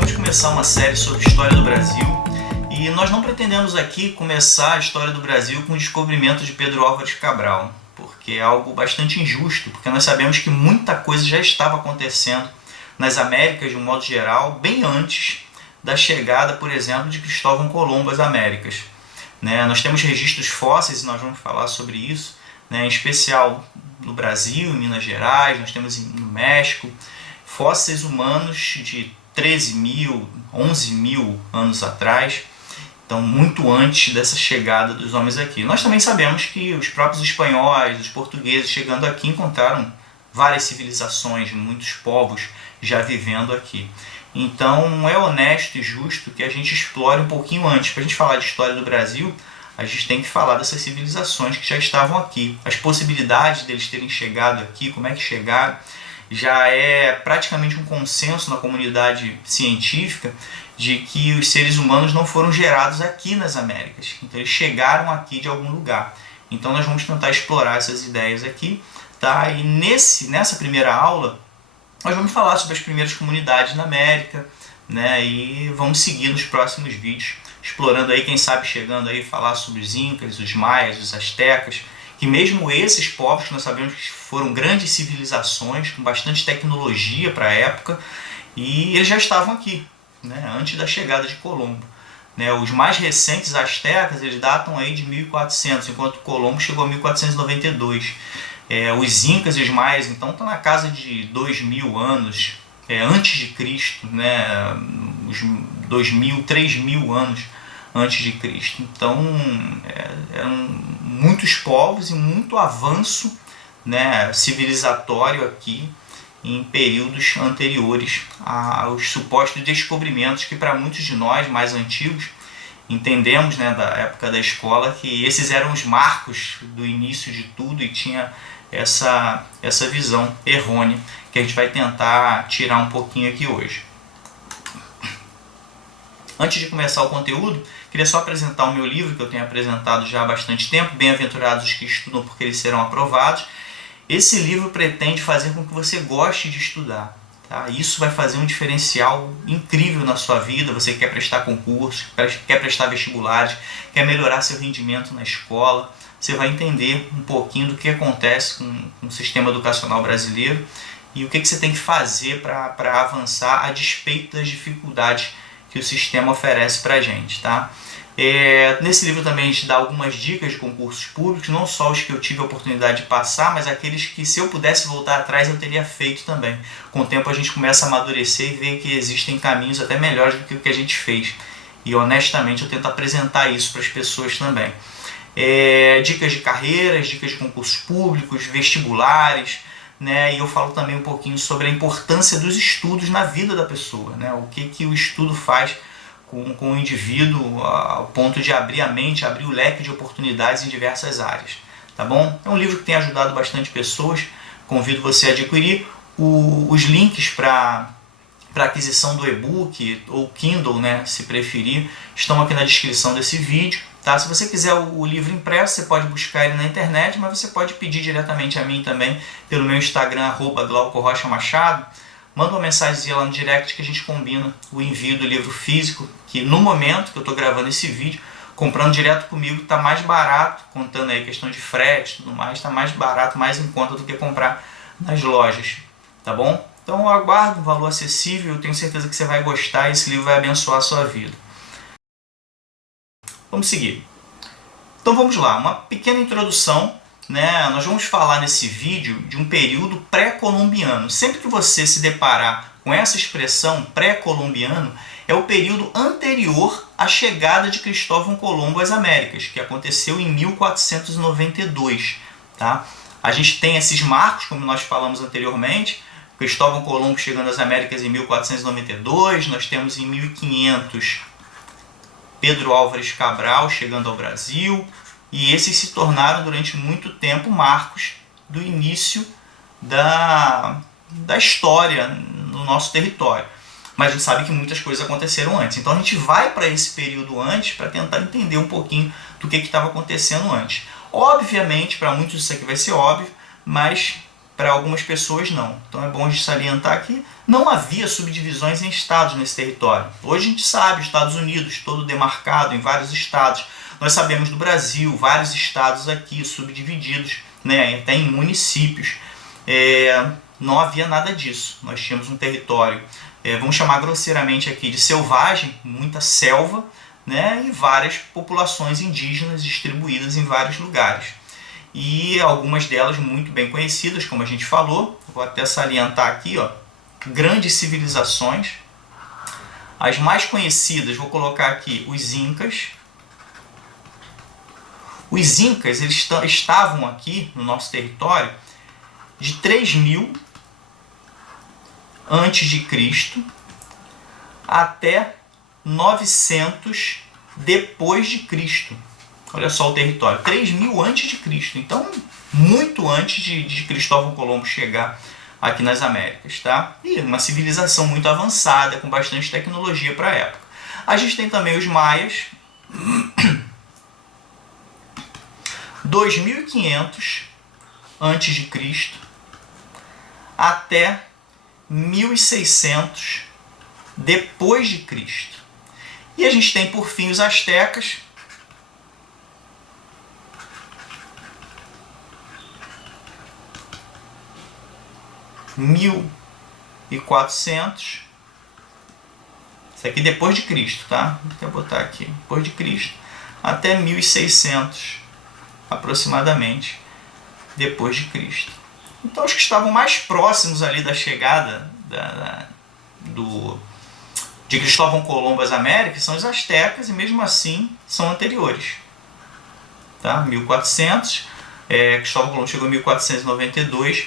vamos começar uma série sobre história do Brasil e nós não pretendemos aqui começar a história do Brasil com o descobrimento de Pedro Álvares Cabral, porque é algo bastante injusto, porque nós sabemos que muita coisa já estava acontecendo nas Américas de um modo geral, bem antes da chegada, por exemplo, de Cristóvão Colombo às Américas. Nós temos registros fósseis e nós vamos falar sobre isso, em especial no Brasil, em Minas Gerais, nós temos no México, fósseis humanos de 13 mil, 11 mil anos atrás, então muito antes dessa chegada dos homens aqui. Nós também sabemos que os próprios espanhóis, os portugueses chegando aqui encontraram várias civilizações, muitos povos já vivendo aqui. Então é honesto e justo que a gente explore um pouquinho antes. Para a gente falar de história do Brasil, a gente tem que falar dessas civilizações que já estavam aqui. As possibilidades deles terem chegado aqui, como é que chegaram, já é praticamente um consenso na comunidade científica de que os seres humanos não foram gerados aqui nas Américas. Então eles chegaram aqui de algum lugar. Então nós vamos tentar explorar essas ideias aqui, tá? E nessa primeira aula nós vamos falar sobre as primeiras comunidades na América, e vamos seguir nos próximos vídeos, explorando aí, quem sabe chegando aí, falar sobre os incas, os maias, os astecas, que mesmo esses povos que nós sabemos que foram grandes civilizações, com bastante tecnologia para a época, e eles já estavam aqui, antes da chegada de Colombo. Os mais recentes astecas, eles datam aí de 1400, enquanto Colombo chegou a 1492. Os incas e os maias, então, estão na casa de 2000 anos antes de Cristo, os 2000, 3000 anos antes de Cristo. Então, eram muitos povos e muito avanço civilizatório aqui em períodos anteriores aos supostos descobrimentos que, para muitos de nós mais antigos, entendemos da época da escola que esses eram os marcos do início de tudo, e tinha essa visão errônea que a gente vai tentar tirar um pouquinho aqui hoje. Antes de começar o conteúdo, queria só apresentar o meu livro, que eu tenho apresentado já há bastante tempo, Bem-aventurados os que estudam, porque eles serão aprovados. Esse livro pretende fazer com que você goste de estudar. Tá? Isso vai fazer um diferencial incrível na sua vida. Você quer prestar concursos, quer prestar vestibulares, quer melhorar seu rendimento na escola, você vai entender um pouquinho do que acontece com o sistema educacional brasileiro e o que você tem que fazer para avançar a despeito das dificuldades que o sistema oferece para a gente. Tá? Nesse livro também a gente dá algumas dicas de concursos públicos, não só os que eu tive a oportunidade de passar, mas aqueles que, se eu pudesse voltar atrás, eu teria feito também. Com o tempo a gente começa a amadurecer e ver que existem caminhos até melhores do que o que a gente fez. E honestamente eu tento apresentar isso para as pessoas também. Dicas de carreiras, dicas de concursos públicos, vestibulares, e eu falo também um pouquinho sobre a importância dos estudos na vida da pessoa, o que o estudo faz com o indivíduo ao ponto de abrir a mente, abrir o leque de oportunidades em diversas áreas. Tá bom? É um livro que tem ajudado bastante pessoas, convido você a adquirir. Os links para aquisição do e-book ou Kindle, se preferir, estão aqui na descrição desse vídeo. Tá? Se você quiser o livro impresso, você pode buscar ele na internet, mas você pode pedir diretamente a mim também pelo meu Instagram, @GlaucoRochaMachado. Manda uma mensagem lá no direct que a gente combina o envio do livro físico, que no momento que eu estou gravando esse vídeo, comprando direto comigo está mais barato, contando aí questão de frete e tudo mais, está mais barato, mais em conta do que comprar nas lojas. Tá bom? Então eu aguardo um valor acessível, eu tenho certeza que você vai gostar e esse livro vai abençoar a sua vida. Vamos seguir. Então vamos lá, uma pequena introdução. Nós vamos falar nesse vídeo de um período pré-colombiano. Sempre que você se deparar com essa expressão pré-colombiano, é o período anterior à chegada de Cristóvão Colombo às Américas, que aconteceu em 1492. Tá? A gente tem esses marcos, como nós falamos anteriormente, Cristóvão Colombo chegando às Américas em 1492, nós temos em 1500 Pedro Álvares Cabral chegando ao Brasil, e esses se tornaram durante muito tempo marcos do início da história no nosso território. Mas a gente sabe que muitas coisas aconteceram antes. Então a gente vai para esse período antes para tentar entender um pouquinho do que estava acontecendo antes. Obviamente, para muitos isso aqui vai ser óbvio, mas para algumas pessoas não. Então é bom a gente salientar que não havia subdivisões em estados nesse território. Hoje a gente sabe, Estados Unidos, todo demarcado em vários estados. Nós sabemos do Brasil, vários estados aqui subdivididos, né, até em municípios. Não havia nada disso. Nós tínhamos um território, vamos chamar grosseiramente aqui de selvagem, muita selva, né, e várias populações indígenas distribuídas em vários lugares. E algumas delas muito bem conhecidas, como a gente falou. Vou até salientar aqui, ó, grandes civilizações. As mais conhecidas, vou colocar aqui os Incas. Os Incas eles estavam aqui no nosso território de 3000 antes de Cristo até 900 depois de Cristo. Olha só o território, 3000 antes de Cristo. Então, muito antes de Cristóvão Colombo chegar aqui nas Américas, tá? E uma civilização muito avançada, com bastante tecnologia para a época. A gente tem também os maias, 2500 antes de Cristo até 1600 depois de Cristo. E a gente tem por fim os astecas, 1400. Isso aqui depois de Cristo, tá? Vou botar aqui, depois de Cristo até 1600 aproximadamente depois de Cristo. Então os que estavam mais próximos ali da chegada de Cristóvão Colombo às Américas são os astecas, e mesmo assim são anteriores, tá? 1400, Cristóvão Colombo chegou em 1492.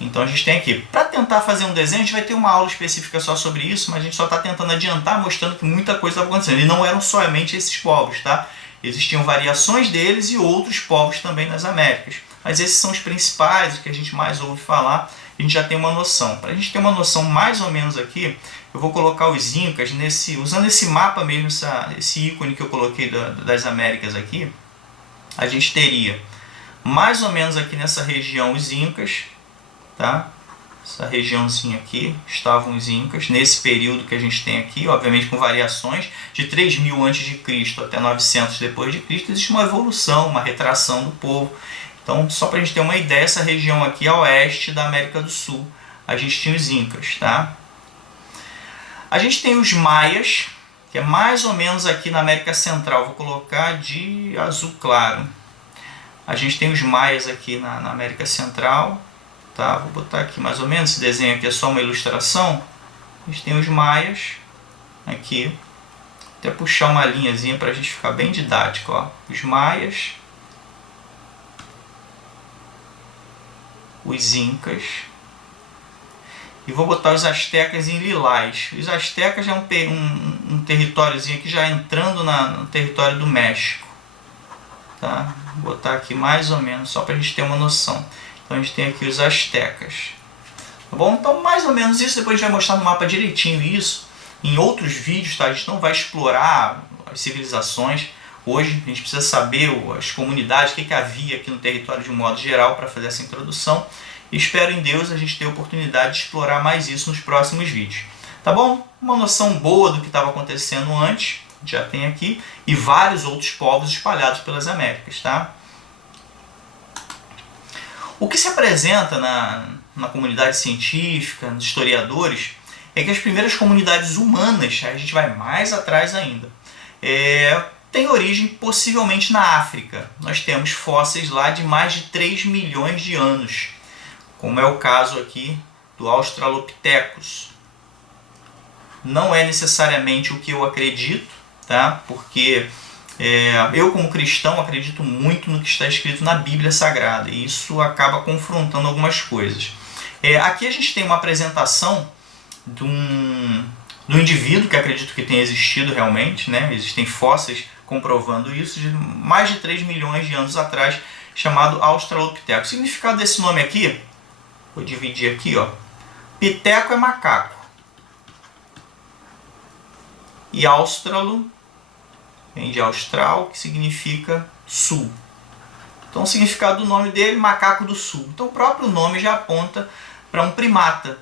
Então a gente tem aqui, para tentar fazer um desenho, a gente vai ter uma aula específica só sobre isso, mas a gente só está tentando adiantar, mostrando que muita coisa estava acontecendo. E não eram somente esses povos, tá? Existiam variações deles e outros povos também nas Américas. Mas esses são os principais, os que a gente mais ouve falar, a gente já tem uma noção. Para a gente ter uma noção mais ou menos aqui, eu vou colocar os Incas, usando esse mapa mesmo, esse ícone que eu coloquei das Américas aqui, a gente teria mais ou menos aqui nessa região os Incas, tá? Essa regiãozinha aqui estavam os Incas, nesse período que a gente tem aqui, obviamente com variações, de 3000 a.C. até 900 depois de Cristo, existe uma evolução, uma retração do povo. Então, só para a gente ter uma ideia, essa região aqui a oeste da América do Sul, a gente tinha os Incas, tá? A gente tem os Maias, que é mais ou menos aqui na América Central, vou colocar de azul claro. A gente tem os Maias aqui na América Central, tá? Vou botar aqui mais ou menos, esse desenho aqui é só uma ilustração. A gente tem os Maias aqui, até puxar uma linhazinha para a gente ficar bem didático, ó. Os Maias, os Incas, e vou botar os astecas em lilás. Os astecas já é um territóriozinho aqui já entrando no território do México, tá? Vou botar aqui mais ou menos, só para a gente ter uma noção. Então a gente tem aqui os astecas, tá bom? Então mais ou menos isso, depois a gente vai mostrar no mapa direitinho isso, em outros vídeos, tá? A gente não vai explorar as civilizações. Hoje a gente precisa saber as comunidades, o que havia aqui no território de um modo geral para fazer essa introdução. E espero em Deus a gente ter a oportunidade de explorar mais isso nos próximos vídeos. Tá bom? Uma noção boa do que estava acontecendo antes, já tem aqui, e vários outros povos espalhados pelas Américas, tá? O que se apresenta na comunidade científica, nos historiadores, é que as primeiras comunidades humanas, a gente vai mais atrás ainda, tem origem possivelmente na África. Nós temos fósseis lá de mais de 3 milhões de anos, como é o caso aqui do Australopithecus. Não é necessariamente o que eu acredito, tá? Porque eu, como cristão, acredito muito no que está escrito na Bíblia Sagrada, e isso acaba confrontando algumas coisas. Aqui a gente tem uma apresentação do indivíduo que acredito que tenha existido realmente, né? Existem fósseis comprovando isso, de mais de 3 milhões de anos atrás, chamado Australopithecus. O significado desse nome aqui, vou dividir aqui, ó. Piteco é macaco, e Australo vem de austral, que significa sul. Então o significado do nome dele, macaco do sul. Então o próprio nome já aponta para um primata,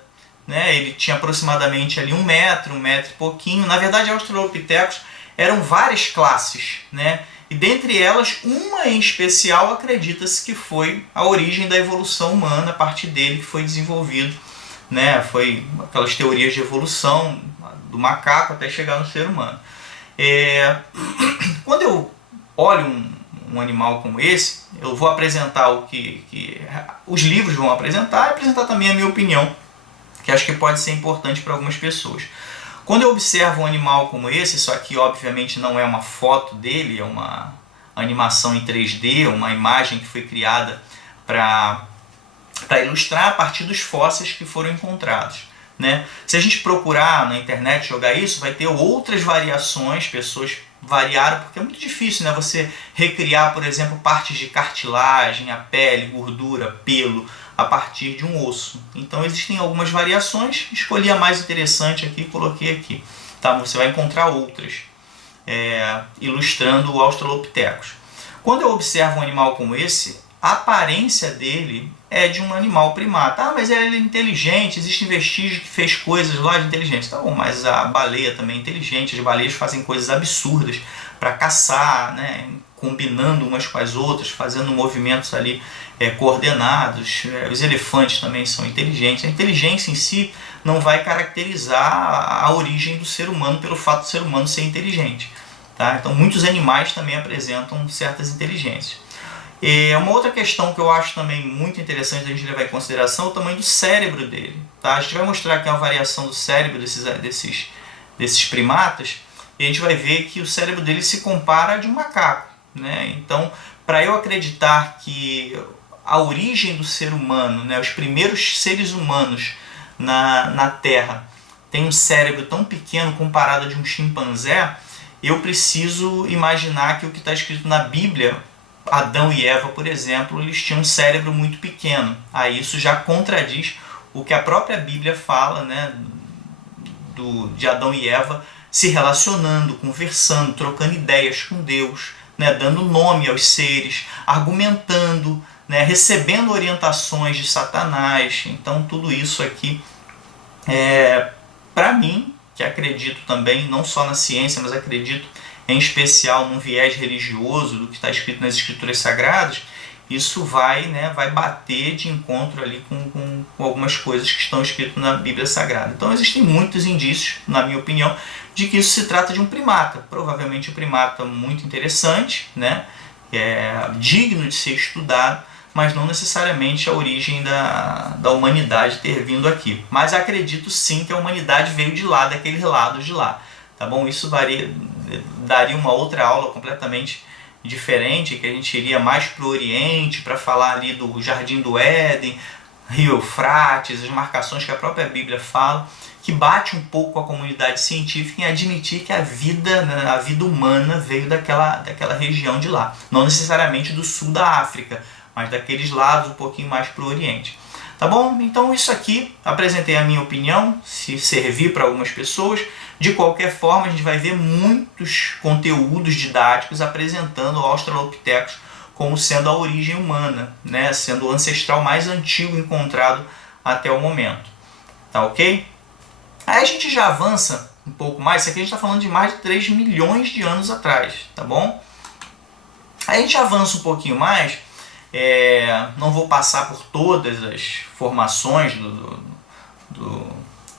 né? Ele tinha aproximadamente ali 1 metro e pouquinho. Na verdade, Australopithecus eram várias classes, né? E dentre elas, uma em especial acredita-se que foi a origem da evolução humana, a partir dele que foi desenvolvido, né? Foi aquelas teorias de evolução do macaco até chegar no ser humano. Quando eu olho um animal como esse, eu vou apresentar o que os livros vão apresentar e apresentar também a minha opinião, que acho que pode ser importante para algumas pessoas. Quando eu observo um animal como esse, isso aqui obviamente não é uma foto dele, é uma animação em 3D, uma imagem que foi criada para ilustrar a partir dos fósseis que foram encontrados, né? Se a gente procurar na internet, jogar isso, vai ter outras variações, pessoas variaram, porque é muito difícil, né? Você recriar, por exemplo, partes de cartilagem, a pele, gordura, pelo, a partir de um osso. Então existem algumas variações, escolhi a mais interessante aqui e coloquei aqui. Tá? Você vai encontrar outras, ilustrando o Australopithecus. Quando eu observo um animal como esse, a aparência dele é de um animal primata. Ah, mas ele é inteligente, existem vestígios que fez coisas lá de inteligente. Tá bom, mas a baleia também é inteligente, as baleias fazem coisas absurdas para caçar, né? Combinando umas com as outras, fazendo movimentos ali coordenados. Os elefantes também são inteligentes. A inteligência em si não vai caracterizar a origem do ser humano pelo fato do ser humano ser inteligente. Tá? Então muitos animais também apresentam certas inteligências. Uma outra questão que eu acho também muito interessante a gente levar em consideração é o tamanho do cérebro dele. Tá? A gente vai mostrar aqui uma variação do cérebro desses primatas e a gente vai ver que o cérebro dele se compara a de um macaco, né? Então, para eu acreditar que a origem do ser humano, né, os primeiros seres humanos na Terra tem um cérebro tão pequeno comparado a de um chimpanzé, eu preciso imaginar que o que está escrito na Bíblia, Adão e Eva, por exemplo, eles tinham um cérebro muito pequeno. Aí isso já contradiz o que a própria Bíblia fala, né, de Adão e Eva se relacionando, conversando, trocando ideias com Deus, né, dando nome aos seres, argumentando, né, recebendo orientações de Satanás. Então tudo isso aqui, para mim, que acredito também, não só na ciência, mas acredito em especial num viés religioso do que está escrito nas Escrituras Sagradas, isso vai bater de encontro ali com algumas coisas que estão escritas na Bíblia Sagrada. Então existem muitos indícios, na minha opinião, de que isso se trata de um primata. Provavelmente um primata muito interessante, né? Digno de ser estudado, mas não necessariamente a origem da humanidade ter vindo aqui. Mas acredito sim que a humanidade veio de lá, daquele lado de lá. Tá bom? Isso daria uma outra aula completamente diferente, que a gente iria mais para o Oriente, para falar ali do Jardim do Éden, Rio Eufrates, as marcações que a própria Bíblia fala, que bate um pouco com a comunidade científica em admitir que a vida humana veio daquela região de lá. Não necessariamente do sul da África, mas daqueles lados um pouquinho mais para o Oriente. Tá bom? Então isso aqui, apresentei a minha opinião, se servir para algumas pessoas. De qualquer forma, a gente vai ver muitos conteúdos didáticos apresentando o Australopithecus como sendo a origem humana, né? Sendo o ancestral mais antigo encontrado até o momento. Tá ok? Aí a gente já avança um pouco mais. Isso aqui a gente está falando de mais de 3 milhões de anos atrás, tá bom? Aí a gente avança um pouquinho mais. Não vou passar por todas as formações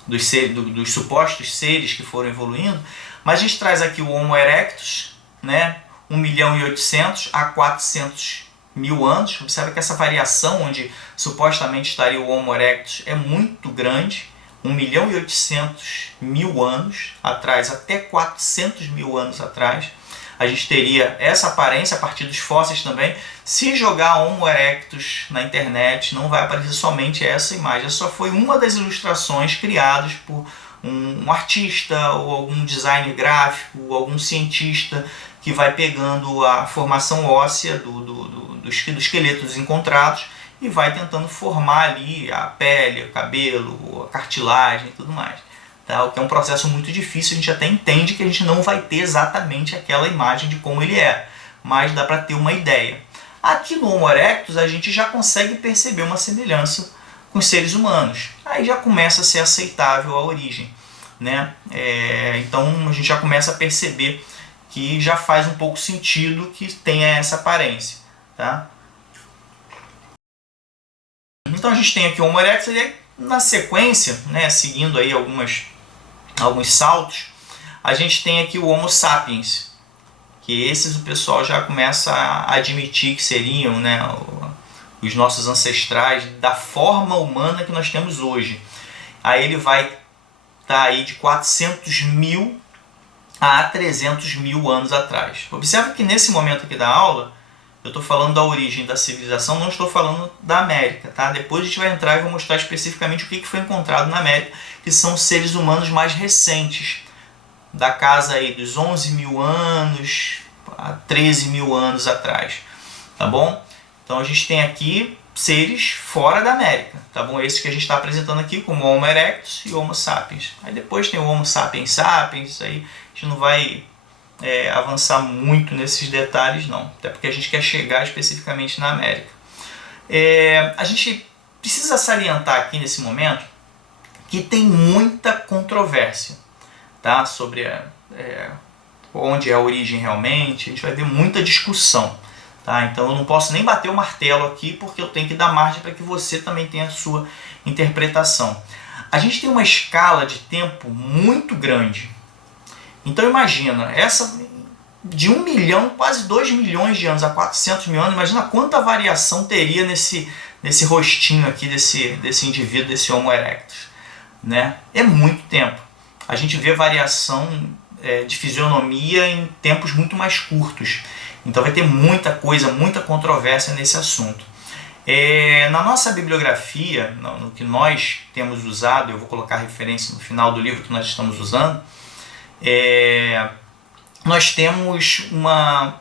dos supostos seres que foram evoluindo, mas a gente traz aqui o Homo erectus, né? 1.800.000 a 400.000 anos. Observe que essa variação, onde supostamente estaria o Homo erectus, é muito grande. 1.800.000 anos atrás, até 400.000 anos atrás. A gente teria essa aparência a partir dos fósseis também. Se jogar Homo erectus na internet, não vai aparecer somente essa imagem. Essa só foi uma das ilustrações criadas por um artista, ou algum designer gráfico, ou algum cientista que vai pegando a formação óssea do esqueleto dos encontrados e vai tentando formar ali a pele, o cabelo, a cartilagem e tudo mais. Tá? O que é um processo muito difícil, a gente até entende que a gente não vai ter exatamente aquela imagem de como ele é, mas dá para ter uma ideia. Aqui no Homo erectus a gente já consegue perceber uma semelhança com os seres humanos. Aí já começa a ser aceitável a origem, né? Então a gente já começa a perceber que já faz um pouco sentido que tenha essa aparência, tá? Então a gente tem aqui o Homo erectus, e na sequência, né, seguindo aí alguns saltos, a gente tem aqui o Homo sapiens, que esses o pessoal já começa a admitir que seriam, né, os nossos ancestrais da forma humana que nós temos hoje. Aí ele vai estar aí de 400 mil a 300 mil anos atrás. Observe que nesse momento aqui da aula, eu estou falando da origem da civilização, não estou falando da América, tá? Depois a gente vai entrar e vou mostrar especificamente o que foi encontrado na América, que são os seres humanos mais recentes, da casa aí dos 11 mil anos a 13 mil anos atrás, tá bom? Então a gente tem aqui seres fora da América, tá bom? Esses que a gente está apresentando aqui como Homo erectus e Homo sapiens. Aí depois tem o Homo sapiens sapiens, aí a gente não vai avançar muito nesses detalhes não, até porque a gente quer chegar especificamente na América. A gente precisa salientar aqui nesse momento que tem muita controvérsia, tá? Sobre onde é a origem realmente, a gente vai ver muita discussão, tá? Então eu não posso nem bater o martelo aqui, porque eu tenho que dar margem para que você também tenha a sua interpretação. A gente tem uma escala de tempo muito grande. Então imagina, essa de 1 milhão, quase 2 milhões de anos a 400 mil anos, imagina quanta variação teria nesse rostinho aqui desse indivíduo, desse Homo erectus, né? É muito tempo. A gente vê variação de fisionomia em tempos muito mais curtos. Então vai ter muita coisa, muita controvérsia nesse assunto. Na nossa bibliografia, no que nós temos usado, eu vou colocar a referência no final do livro que nós estamos usando, nós temos uma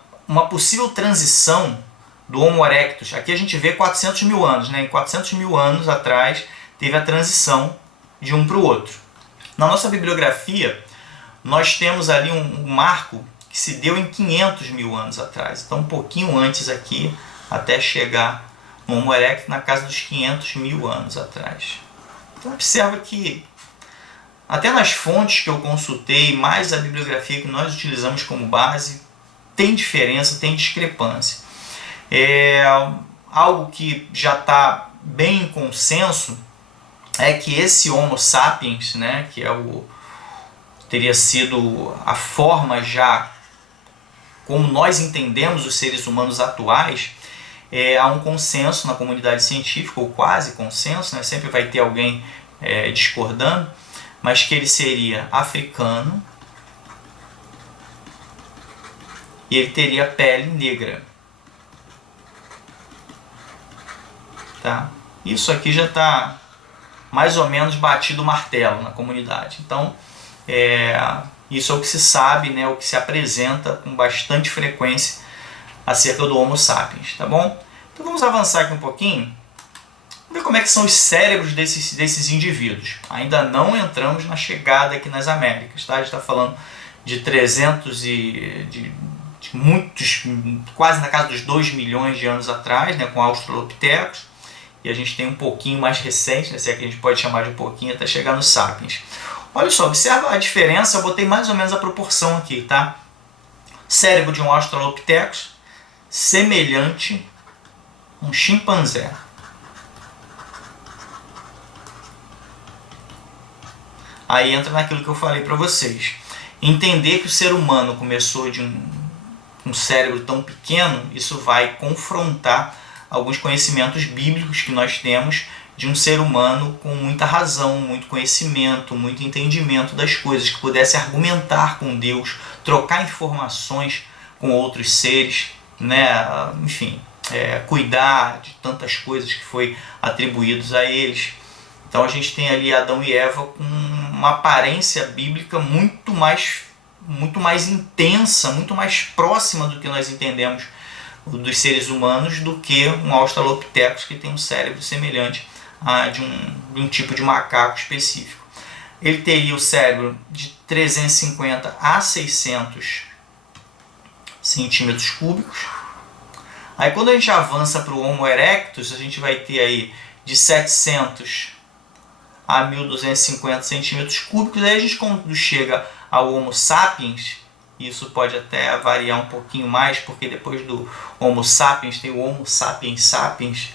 possível transição do Homo erectus. Aqui a gente vê 400 mil anos, né? Em 400 mil anos atrás teve a transição de um para o outro. Na nossa bibliografia, nós temos ali um marco que se deu em 500 mil anos atrás. Então um pouquinho antes aqui, até chegar no Homo erectus na casa dos 500 mil anos atrás. Então observa que até nas fontes que eu consultei, mais a bibliografia que nós utilizamos como base, tem diferença, tem discrepância. Algo que já está bem em consenso é que esse Homo sapiens, né, que teria sido a forma já como nós entendemos os seres humanos atuais, há um consenso na comunidade científica, ou quase consenso, né, sempre vai ter alguém discordando, mas que ele seria africano e ele teria pele negra. Tá? Isso aqui já está mais ou menos batido o martelo na comunidade. Então, isso é o que se sabe, né, o que se apresenta com bastante frequência acerca do Homo sapiens. Tá bom? Então vamos avançar aqui um pouquinho. Vamos ver como é que são os cérebros desses indivíduos. Ainda não entramos na chegada aqui nas Américas, tá? A gente está falando de 300 de muitos, quase na casa dos 2 milhões de anos atrás, né, com Australopithecus, e a gente tem um pouquinho mais recente, né, se é que a gente pode chamar de um pouquinho, até chegar nos Sapiens. Olha só, observa a diferença, eu botei mais ou menos a proporção aqui, tá? Cérebro de um Australopithecus semelhante a um chimpanzé. Aí entra naquilo que eu falei para vocês. Entender que o ser humano começou de um cérebro tão pequeno, isso vai confrontar alguns conhecimentos bíblicos que nós temos de um ser humano com muita razão, muito conhecimento, muito entendimento das coisas, que pudesse argumentar com Deus, trocar informações com outros seres, né? Enfim, cuidar de tantas coisas que foi atribuídos a eles. Então a gente tem ali Adão e Eva com uma aparência bíblica muito mais intensa, muito mais próxima do que nós entendemos dos seres humanos do que um Australopithecus que tem um cérebro semelhante a de um tipo de macaco específico. Ele teria o cérebro de 350 a 600 centímetros cúbicos. Aí quando a gente avança para o Homo erectus, a gente vai ter aí de 700 a 1250 centímetros cúbicos. Aí a gente, quando chega ao Homo sapiens, isso pode até variar um pouquinho mais, porque depois do Homo sapiens tem o Homo sapiens sapiens,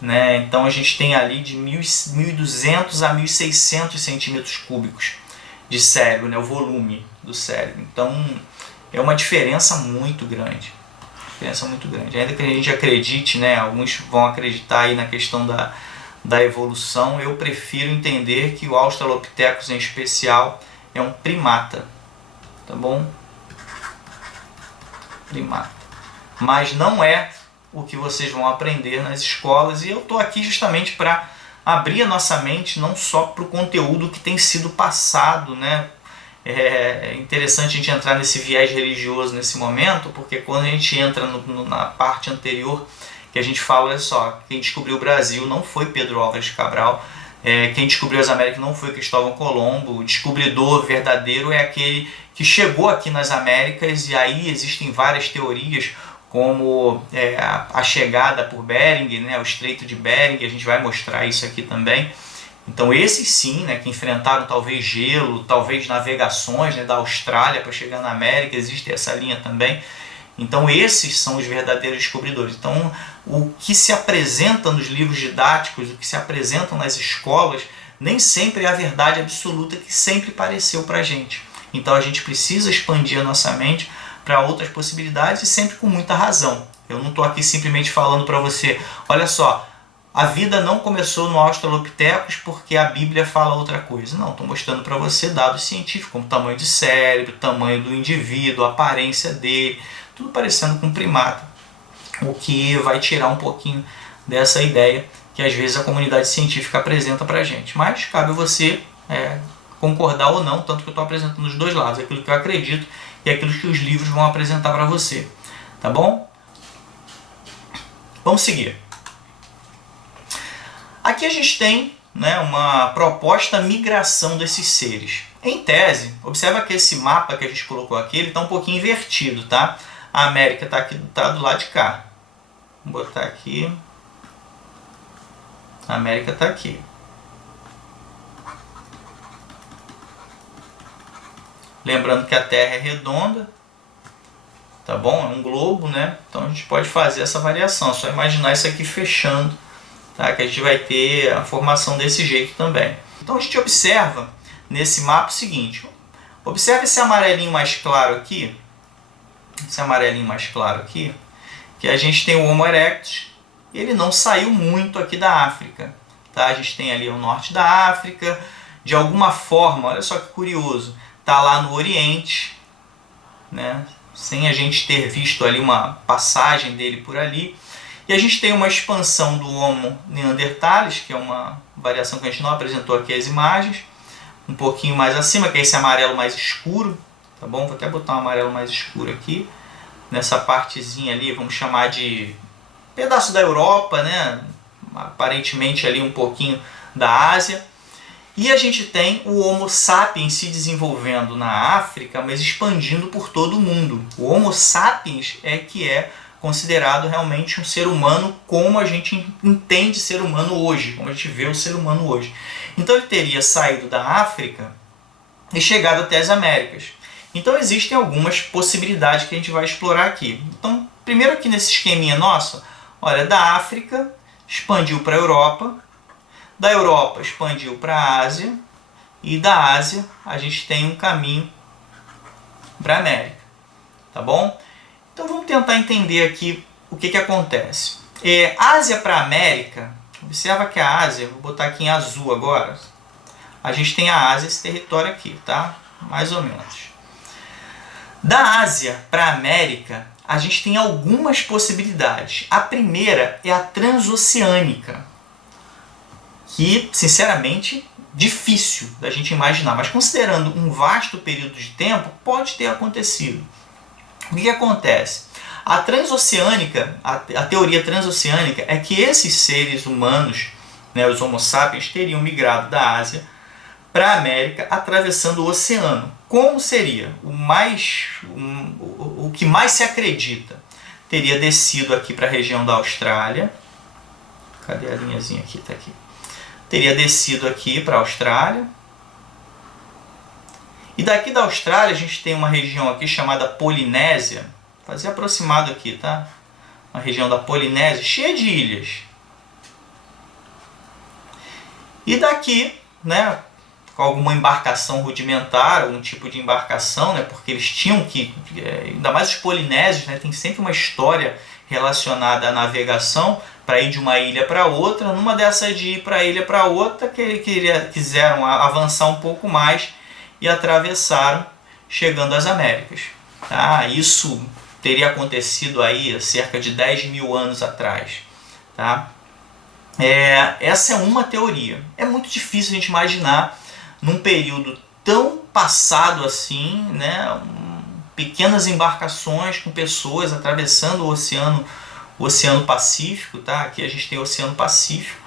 né? Então a gente tem ali de 1.200 a 1.600 centímetros cúbicos de cérebro, né? O volume do cérebro. Então é uma diferença muito grande. Ainda que a gente acredite, né? Alguns vão acreditar aí na questão da evolução, eu prefiro entender que o Australopithecus em especial é um primata, tá bom? Primata. Mas não é o que vocês vão aprender nas escolas, e eu estou aqui justamente para abrir a nossa mente não só para o conteúdo que tem sido passado, né? É interessante a gente entrar nesse viés religioso nesse momento, porque quando a gente entra na parte anterior, que a gente fala, olha só, quem descobriu o Brasil não foi Pedro Álvares Cabral, quem descobriu as Américas não foi Cristóvão Colombo, o descobridor verdadeiro é aquele que chegou aqui nas Américas, e aí existem várias teorias, como a chegada por Bering, né, o Estreito de Bering, a gente vai mostrar isso aqui também. Então esses sim, né, que enfrentaram talvez gelo, talvez navegações, né, da Austrália para chegar na América, existe essa linha também. Então esses são os verdadeiros descobridores. Então o que se apresenta nos livros didáticos, o que se apresenta nas escolas, nem sempre é a verdade absoluta que sempre pareceu para a gente. Então a gente precisa expandir a nossa mente para outras possibilidades, e sempre com muita razão. Eu não estou aqui simplesmente falando para você, olha só, a vida não começou no Australopithecus porque a Bíblia fala outra coisa. Não, estou mostrando para você dados científicos, como tamanho de cérebro, tamanho do indivíduo, a aparência dele, tudo parecendo com um primata, o que vai tirar um pouquinho dessa ideia que às vezes a comunidade científica apresenta para a gente. Mas cabe você concordar ou não, tanto que eu estou apresentando os dois lados, aquilo que eu acredito e aquilo que os livros vão apresentar para você. Tá bom? Vamos seguir. Aqui a gente tem, né, uma proposta migração desses seres. Em tese, observa que esse mapa que a gente colocou aqui, ele está um pouquinho invertido, tá? A América está do lado de cá. Vou botar aqui. A América está aqui. Lembrando que a Terra é redonda, tá bom? É um globo, né? Então a gente pode fazer essa variação. É só imaginar isso aqui fechando, tá? Que a gente vai ter a formação desse jeito também. Então a gente observa nesse mapa o seguinte. Observe esse amarelinho mais claro aqui. Esse amarelinho mais claro aqui. Que a gente tem o Homo erectus. E ele não saiu muito aqui da África, tá? A gente tem ali o norte da África. De alguma forma, olha só que curioso, está lá no Oriente, né? Sem a gente ter visto ali uma passagem dele por ali. E a gente tem uma expansão do Homo neanderthalis, que é uma variação que a gente não apresentou aqui as imagens, um pouquinho mais acima, que é esse amarelo mais escuro, tá bom? Vou até botar um amarelo mais escuro aqui, nessa partezinha ali, vamos chamar de pedaço da Europa, né? Aparentemente ali um pouquinho da Ásia. E a gente tem o Homo sapiens se desenvolvendo na África, mas expandindo por todo o mundo. O Homo sapiens é considerado realmente um ser humano como a gente entende ser humano hoje, como a gente vê o ser humano hoje. Então ele teria saído da África e chegado até as Américas. Então existem algumas possibilidades que a gente vai explorar aqui. Então, primeiro aqui nesse esqueminha nosso, olha, da África expandiu para a Europa, da Europa expandiu para a Ásia, e da Ásia a gente tem um caminho para a América, tá bom? Então vamos tentar entender aqui o que acontece. Ásia para América, observa que a Ásia, vou botar aqui em azul agora, a gente tem a Ásia, esse território aqui, tá? Mais ou menos. Da Ásia para a América, a gente tem algumas possibilidades. A primeira é a transoceânica, que, sinceramente, difícil da gente imaginar, mas considerando um vasto período de tempo, pode ter acontecido. O que acontece? A transoceânica, a teoria transoceânica é que esses seres humanos, né, os Homo sapiens, teriam migrado da Ásia para a América atravessando o oceano. Como seria? O que mais se acredita? teria descido aqui para a região da Austrália. Cadê a linhazinha aqui? Tá aqui. Teria descido aqui para a Austrália. E daqui da Austrália a gente tem uma região aqui chamada Polinésia. Vou fazer aproximado aqui, tá? Uma região da Polinésia cheia de ilhas. E daqui, né, com alguma embarcação rudimentar, algum tipo de embarcação, né, porque eles tinham que, ainda mais os polinésios, né, tem sempre uma história relacionada à navegação para ir de uma ilha para outra. Numa dessas de ir para a ilha para outra, quiseram avançar um pouco mais e atravessaram, chegando às Américas. Tá? Isso teria acontecido aí há cerca de 10 mil anos atrás. Tá? Essa é uma teoria. É muito difícil a gente imaginar num período tão passado assim, né, pequenas embarcações com pessoas atravessando o Oceano Pacífico. Tá? Aqui a gente tem o Oceano Pacífico.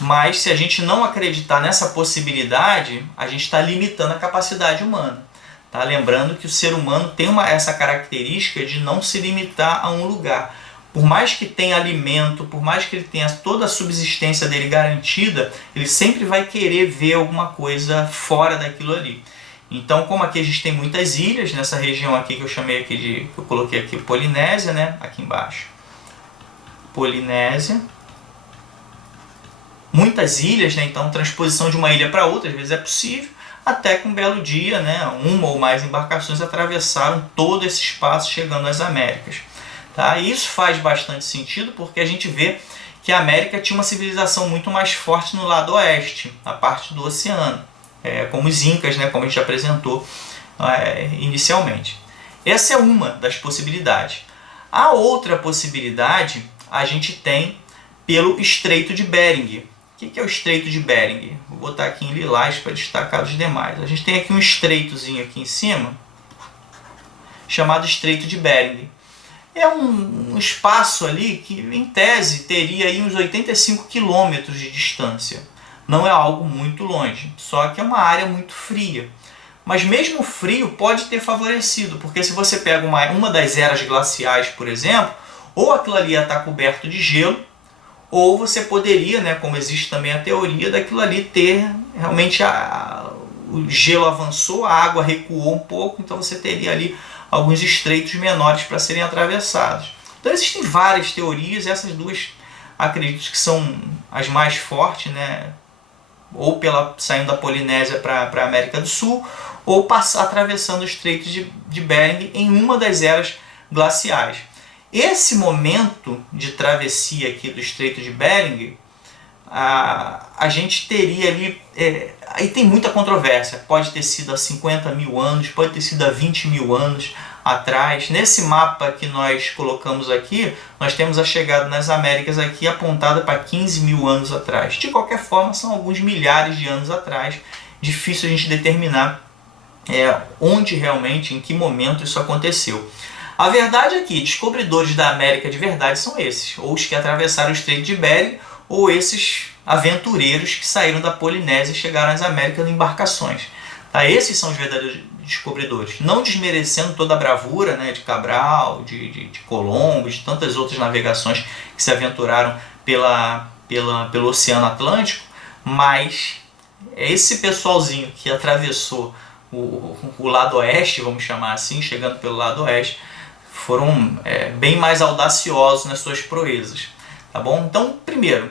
Mas se a gente não acreditar nessa possibilidade, a gente está limitando a capacidade humana. Tá? Lembrando que o ser humano tem essa característica de não se limitar a um lugar. Por mais que tenha alimento, por mais que ele tenha toda a subsistência dele garantida, ele sempre vai querer ver alguma coisa fora daquilo ali. Então, como aqui a gente tem muitas ilhas, nessa região aqui que eu chamei aqui que eu coloquei aqui Polinésia, né? Aqui embaixo. Polinésia. Muitas ilhas, né? Então transposição de uma ilha para outra às vezes é possível, até que um belo dia, né, uma ou mais embarcações atravessaram todo esse espaço chegando às Américas. Tá? E isso faz bastante sentido porque a gente vê que a América tinha uma civilização muito mais forte no lado oeste, na parte do oceano, como os Incas, né, como a gente apresentou inicialmente. Essa é uma das possibilidades. A outra possibilidade a gente tem pelo Estreito de Bering. O que é o Estreito de Bering? Vou botar aqui em lilás para destacar os demais. A gente tem aqui um estreitozinho aqui em cima, chamado Estreito de Bering. É um espaço ali que, em tese, teria aí uns 85 quilômetros de distância. Não é algo muito longe, só que é uma área muito fria. Mas mesmo o frio pode ter favorecido, porque se você pega uma das eras glaciais, por exemplo, ou aquilo ali ia estar coberto de gelo, ou você poderia, né, como existe também a teoria, daquilo ali ter realmente o gelo avançou, a água recuou um pouco, então você teria ali alguns estreitos menores para serem atravessados. Então existem várias teorias, essas duas acredito que são as mais fortes, né, ou saindo da Polinésia para a América do Sul, ou atravessando o Estreito de Bering em uma das eras glaciais. Esse momento de travessia aqui do Estreito de Bering, a gente teria ali, aí tem muita controvérsia, pode ter sido há 50 mil anos, pode ter sido há 20 mil anos atrás. Nesse mapa que nós colocamos aqui, nós temos a chegada nas Américas aqui apontada para 15 mil anos atrás. De qualquer forma, são alguns milhares de anos atrás, difícil a gente determinar onde realmente, em que momento isso aconteceu. A verdade é que descobridores da América de verdade são esses, ou os que atravessaram o Estreito de Bering, ou esses aventureiros que saíram da Polinésia e chegaram às Américas em embarcações. Tá? Esses são os verdadeiros descobridores, não desmerecendo toda a bravura, né, de Cabral, de Colombo, de tantas outras navegações que se aventuraram pelo Oceano Atlântico, mas esse pessoalzinho que atravessou o lado oeste, vamos chamar assim, chegando pelo lado oeste, foram bem mais audaciosos nas suas proezas. Tá bom? Então, primeiro,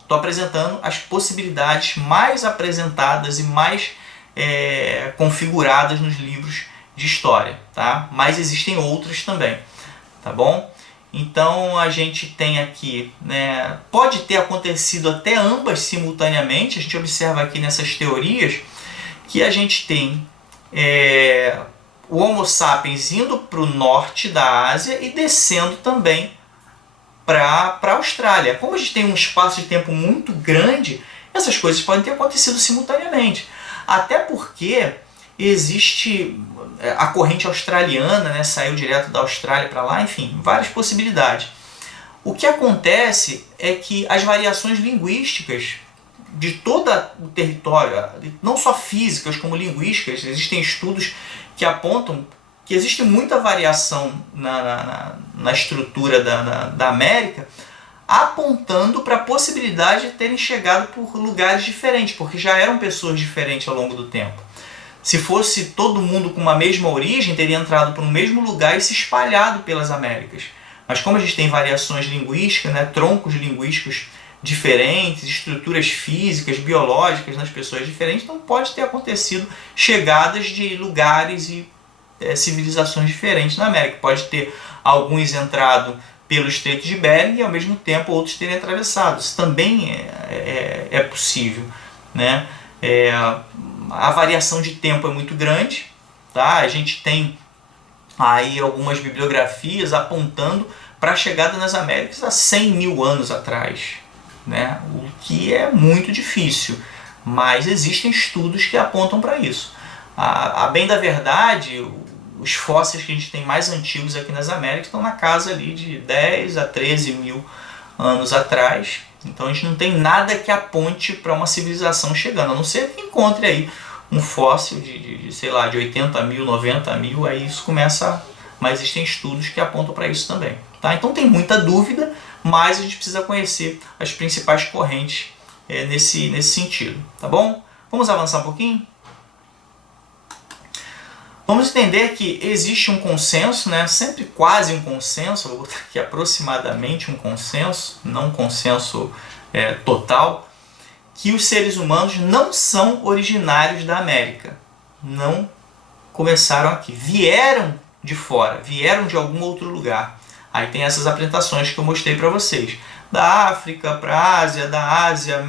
estou apresentando as possibilidades mais apresentadas e mais configuradas nos livros de história. Tá? Mas existem outras também. Tá bom? Então, a gente tem aqui, né, pode ter acontecido até ambas simultaneamente. A gente observa aqui nessas teorias que a gente tem o Homo sapiens indo para o norte da Ásia e descendo também para a Austrália. Como a gente tem um espaço de tempo muito grande, essas coisas podem ter acontecido simultaneamente. Até porque existe a corrente australiana, né, saiu direto da Austrália para lá, enfim, várias possibilidades. O que acontece é que as variações linguísticas de todo o território, não só físicas como linguísticas. Existem estudos que apontam que existe muita variação na estrutura da América, apontando para a possibilidade de terem chegado por lugares diferentes, porque já eram pessoas diferentes ao longo do tempo. Se fosse todo mundo com uma mesma origem, teria entrado por um mesmo lugar e se espalhado pelas Américas. Mas como a gente tem variações linguísticas, né, troncos linguísticos diferentes, estruturas físicas, biológicas nas pessoas diferentes, então pode ter acontecido chegadas de lugares e civilizações diferentes na América. Pode ter alguns entrado pelo Estreito de Bering e ao mesmo tempo outros terem atravessado. Isso também é possível, né? A variação de tempo é muito grande, tá? A gente tem aí algumas bibliografias apontando para a chegada nas Américas há 100 mil anos atrás, né? O que é muito difícil, mas existem estudos que apontam para isso. A bem da verdade, os fósseis que a gente tem mais antigos aqui nas Américas estão na casa ali de 10 a 13 mil anos atrás. Então a gente não tem nada que aponte para uma civilização chegando, a não ser que encontre aí um fóssil sei lá, de 80 mil, 90 mil, aí isso começa. Mas existem estudos que apontam para isso também. Tá? Então tem muita dúvida, mas a gente precisa conhecer as principais correntes nesse sentido. Tá bom? Vamos avançar um pouquinho? Vamos entender que existe um consenso, né? Sempre quase um consenso, vou botar aqui aproximadamente um consenso, não um consenso total, que os seres humanos não são originários da América. Não começaram aqui. Vieram de fora, vieram de algum outro lugar. Aí tem essas apresentações que eu mostrei para vocês. Da África para a Ásia, da Ásia,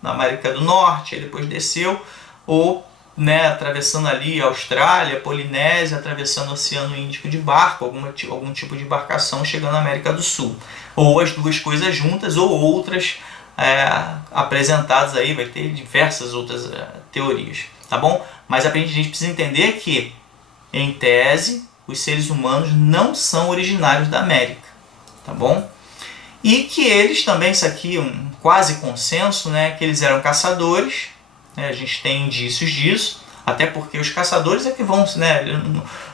na América do Norte, aí depois desceu, ou atravessando ali a Austrália, Polinésia, atravessando o Oceano Índico de barco, algum tipo de embarcação, chegando na América do Sul. Ou as duas coisas juntas, ou outras apresentadas aí, vai ter diversas outras teorias, tá bom? Mas a gente precisa entender que, em tese, os seres humanos não são originários da América, tá bom? E que eles também, isso aqui é um quase consenso, né, que eles eram caçadores, né, a gente tem indícios disso, até porque os caçadores é que vão, né,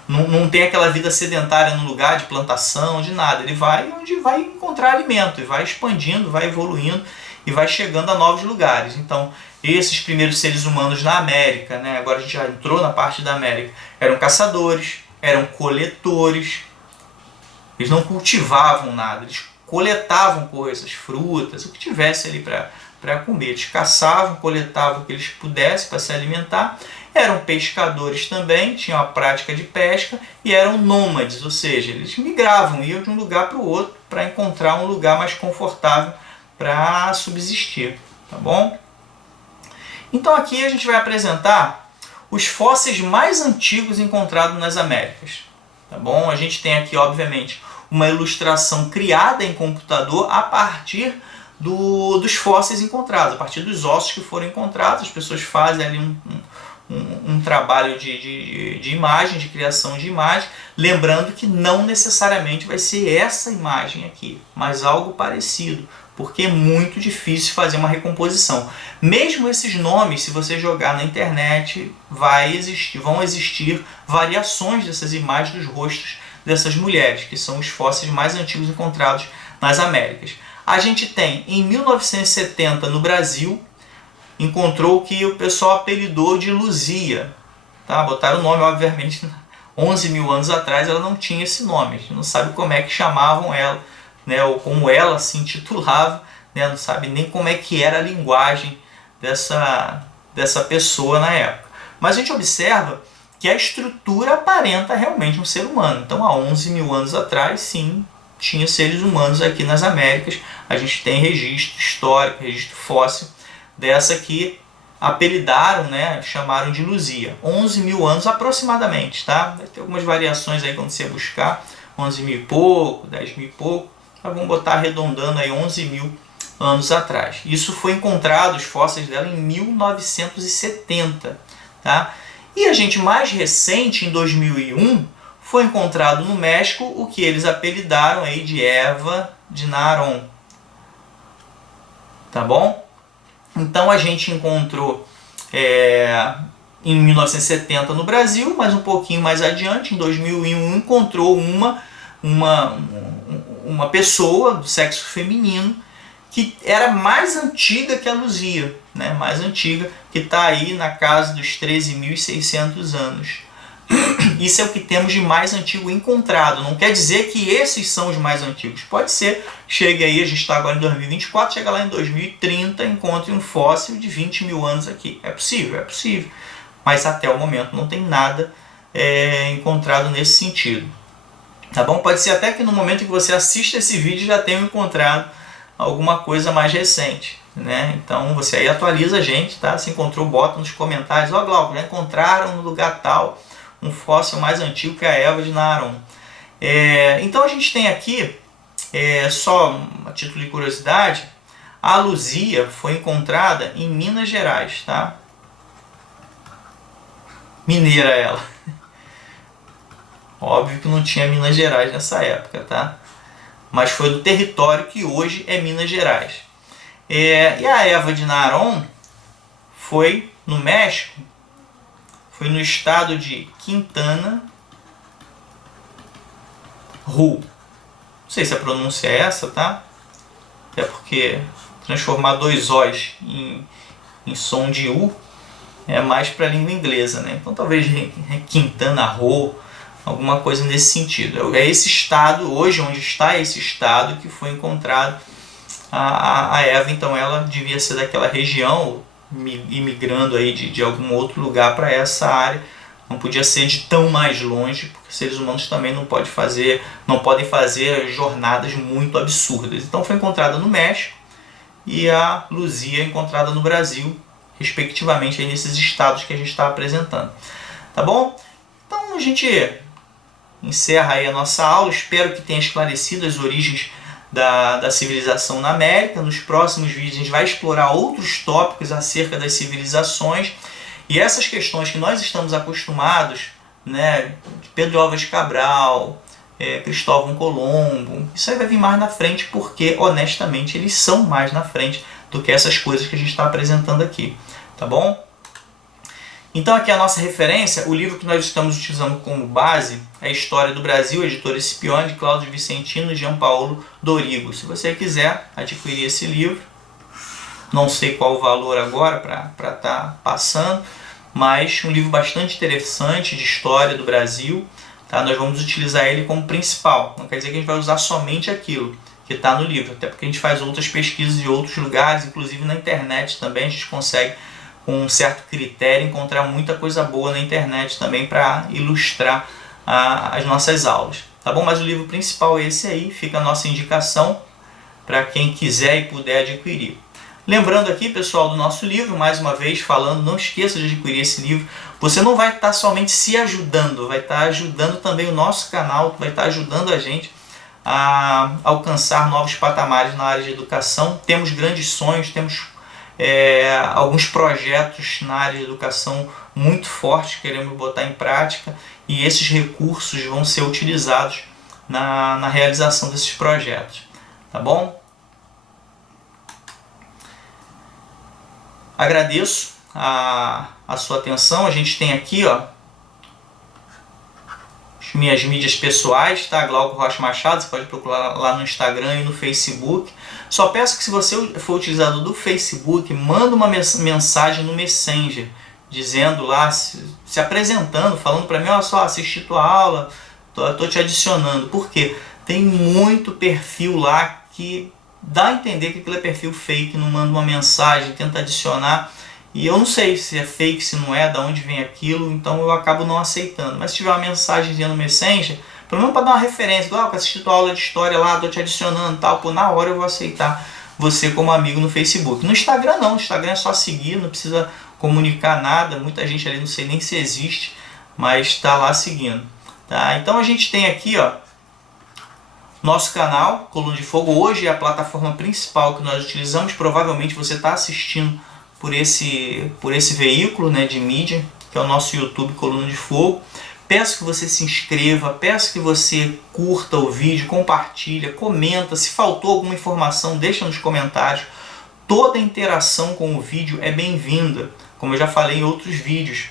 não tem aquela vida sedentária no lugar de plantação, de nada, ele vai onde vai encontrar alimento, e vai expandindo, vai evoluindo, e vai chegando a novos lugares. Então, esses primeiros seres humanos na América, né, agora a gente já entrou na parte da América, eram caçadores, eram coletores, eles não cultivavam nada, eles coletavam coisas, frutas, o que tivesse ali para comer. Eles caçavam, coletavam o que eles pudessem para se alimentar, eram pescadores também, tinham a prática de pesca e eram nômades, ou seja, eles migravam, iam de um lugar para o outro para encontrar um lugar mais confortável para subsistir, tá bom? Então aqui a gente vai apresentar os fósseis mais antigos encontrados nas Américas, tá bom? A gente tem aqui, obviamente, uma ilustração criada em computador a partir dos fósseis encontrados, a partir dos ossos que foram encontrados. As pessoas fazem ali um trabalho de imagem, de criação de imagem, lembrando que não necessariamente vai ser essa imagem aqui, mas algo parecido, porque é muito difícil fazer uma recomposição. Mesmo esses nomes, se você jogar na internet, vão existir variações dessas imagens dos rostos dessas mulheres, que são os fósseis mais antigos encontrados nas Américas. A gente tem, em 1970, no Brasil, encontrou o que o pessoal apelidou de Luzia. Tá? Botaram o nome, obviamente, 11 mil anos atrás ela não tinha esse nome. A gente não sabe como é que chamavam ela, né? Ou como ela se intitulava, né? Não sabe nem como é que era a linguagem dessa pessoa na época. Mas a gente observa que a estrutura aparenta realmente um ser humano. Então, há 11 mil anos atrás, sim, tinha seres humanos aqui nas Américas. A gente tem registro histórico, registro fóssil dessa que apelidaram, né, chamaram de Luzia. 11 mil anos aproximadamente, tá? Vai ter algumas variações aí quando você buscar, 11 mil e pouco, 10 mil e pouco, mas vamos botar arredondando aí 11 mil anos atrás. Isso foi encontrado, os fósseis dela, em 1970, tá? E a gente mais recente, em 2001, foi encontrado no México o que eles apelidaram aí de Eva de Naron, tá bom? Então a gente encontrou em 1970 no Brasil, mas um pouquinho mais adiante, em 2001, encontrou uma pessoa do sexo feminino que era mais antiga que a Luzia, né? Mais antiga, que está aí na casa dos 13.600 anos. Isso é o que temos de mais antigo encontrado. Não quer dizer que esses são os mais antigos. Pode ser, chegue aí, a gente está agora em 2024, chega lá em 2030, encontre um fóssil de 20 mil anos aqui. É possível, é possível. Mas até o momento não tem nada encontrado nesse sentido. Tá bom? Pode ser até que no momento que você assista esse vídeo já tenha encontrado alguma coisa mais recente, né? Então você aí atualiza a gente, tá? Se encontrou, bota nos comentários. Ó, Glauco, já encontraram no lugar tal um fóssil mais antigo que a Eva de Naaron. Então a gente tem aqui, só a título de curiosidade, a Luzia foi encontrada em Minas Gerais, tá? Mineira ela. Óbvio que não tinha Minas Gerais nessa época, tá? Mas foi do território que hoje é Minas Gerais. E a Eva de Naaron foi no México, foi no estado de Quintana Roo. Não sei se a pronúncia é essa, tá? Até porque transformar dois O's em som de U é mais para a língua inglesa, né? Então talvez Quintana Roo, alguma coisa nesse sentido. É esse estado, hoje onde está esse estado, que foi encontrado a Eva. Então ela devia ser daquela região, imigrando aí de algum outro lugar para essa área. Não podia ser de tão mais longe, porque seres humanos também não podem fazer jornadas muito absurdas. Então foi encontrada no México e a Luzia encontrada no Brasil, respectivamente, aí nesses estados que a gente está apresentando. Tá bom? Então a gente encerra aí a nossa aula. Espero que tenha esclarecido as origens da civilização na América. Nos próximos vídeos a gente vai explorar outros tópicos acerca das civilizações. E essas questões que nós estamos acostumados, né, de Pedro Álvares Cabral, Cristóvão Colombo, isso aí vai vir mais na frente, porque honestamente eles são mais na frente do que essas coisas que a gente está apresentando aqui. Tá bom? Então aqui a nossa referência, o livro que nós estamos utilizando como base é a História do Brasil, editora Scipione, de Cláudio Vicentino e Jean Paulo Dorigo. Se você quiser adquirir esse livro, não sei qual o valor agora para estar passando, mas um livro bastante interessante de história do Brasil. Tá? Nós vamos utilizar ele como principal, não quer dizer que a gente vai usar somente aquilo que está no livro, até porque a gente faz outras pesquisas em outros lugares, inclusive na internet também a gente consegue, com um certo critério, encontrar muita coisa boa na internet também para ilustrar as nossas aulas. Tá bom? Mas o livro principal é esse aí, fica a nossa indicação para quem quiser e puder adquirir. Lembrando aqui, pessoal, do nosso livro, mais uma vez falando, não esqueça de adquirir esse livro. Você não vai estar somente se ajudando, vai estar ajudando também o nosso canal, vai estar ajudando a gente a alcançar novos patamares na área de educação. Temos grandes sonhos, temos alguns projetos na área de educação muito fortes que queremos botar em prática, e esses recursos vão ser utilizados na realização desses projetos. Tá bom? Agradeço a sua atenção. A gente tem aqui, ó, as minhas mídias pessoais, tá? Glauco Rocha Machado, você pode procurar lá no Instagram e no Facebook. Só peço que, se você for utilizador do Facebook, manda uma mensagem no Messenger, dizendo lá, se apresentando, falando para mim, olha só, assisti tua aula, tô te adicionando. Por quê? Tem muito perfil lá que dá a entender que aquilo é perfil fake, não manda uma mensagem, tenta adicionar, e eu não sei se é fake, se não é, de onde vem aquilo, então eu acabo não aceitando. Mas se tiver uma mensagem no Messenger, pelo menos para dar uma referência, para assistir tua aula de história lá, estou te adicionando e tal, pô, na hora eu vou aceitar você como amigo no Facebook. No Instagram não, no Instagram é só seguir, não precisa comunicar nada, muita gente ali não sei nem se existe, mas está lá seguindo. Tá? Então a gente tem aqui, ó, nosso canal, Coluna de Fogo. Hoje é a plataforma principal que nós utilizamos. Provavelmente você está assistindo por esse veículo, né, de mídia, que é o nosso YouTube Coluna de Fogo. Peço que você se inscreva, peço que você curta o vídeo, compartilha, comenta. Se faltou alguma informação, deixa nos comentários. toda interação com o vídeo é bem-vinda, como eu já falei em outros vídeos.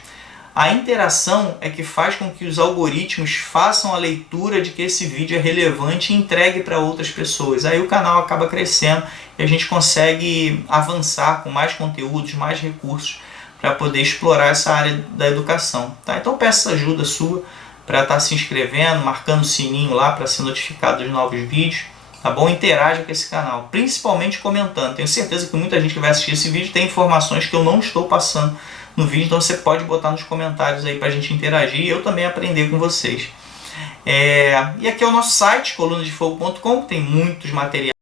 A interação é que faz com que os algoritmos façam a leitura de que esse vídeo é relevante e entregue para outras pessoas. Aí o canal acaba crescendo e a gente consegue avançar com mais conteúdos, mais recursos para poder explorar essa área da educação. Tá? Então peço ajuda sua para estar se inscrevendo, marcando o sininho lá para ser notificado dos novos vídeos. Tá bom? Interaja com esse canal, principalmente comentando. Tenho certeza que muita gente que vai assistir esse vídeo tem informações que eu não estou passando no vídeo, então você pode botar nos comentários aí para a gente interagir e eu também aprender com vocês. E aqui é o nosso site, colunadefogo.com, que tem muitos materiais